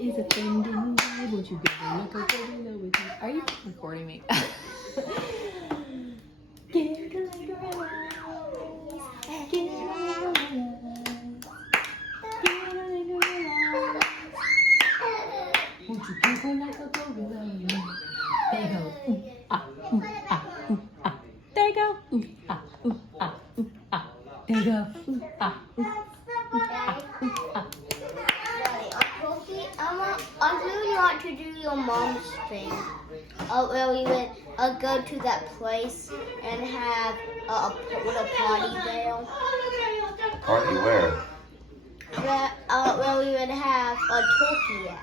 is offending me. Won't you go and look over the window with me? Are you recording me? Get a gorilla. Get a gorilla. Get a gorilla. Won't you giggle like a gorilla? There you go. Ooh, ah, ooh, ah, ooh, ah. There you go. Ooh, ah, ooh, ah, ooh, ah. There you go. Ooh, ah, ooh, ah, ooh, ah. I really want to do your mom's thing. Where we would go to that place and have a little party there. Party where? Where we would have a turkey at.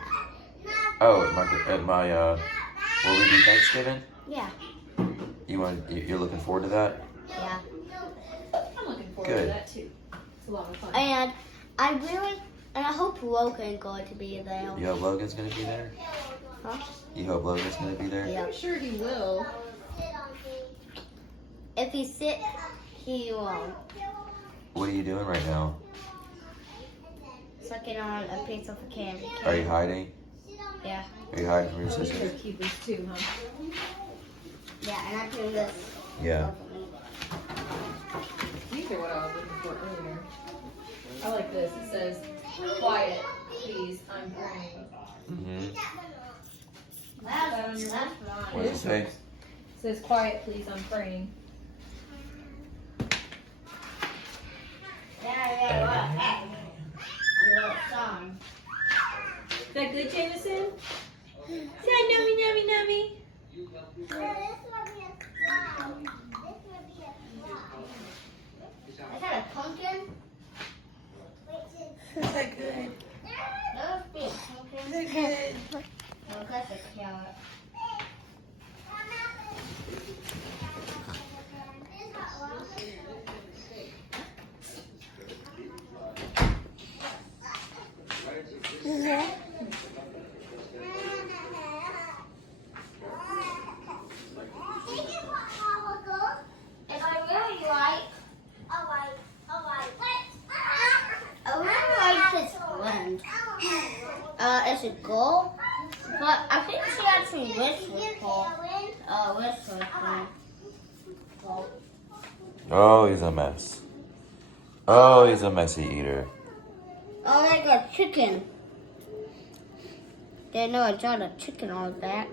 Oh, at my where we do Thanksgiving? Yeah. You're looking forward to that? Yeah. I'm looking forward Good. to that too. It's a lot of fun. And I hope Logan's going to be there. You hope Logan's gonna be there? Huh? You hope Logan's gonna be there? Yeah. I'm sure he will. If he's sick, he won't. What are you doing right now? Sucking on a piece of a candy cane. Are you hiding? Yeah. Are you hiding from your Those are sisters? keepers too, huh? Yeah, and I'm doing this. Yeah. These are what I was looking for earlier. I like this. It says, "Quiet, please. I'm praying." Mm-hmm. That's on your mine. What does it say? It says, "Quiet, please. I'm praying." Yeah. Your song. Is that good, Jameson? Is that nummy, nummy, nummy? Is that a pumpkin? Is that good? That must be a pumpkin. Is that good? No, that's a carrot. It's a goal, but I think she actually whistled for Oh, he's a mess. Oh, he's a messy eater. Oh, like a chicken. Didn't know I got a chicken on his back.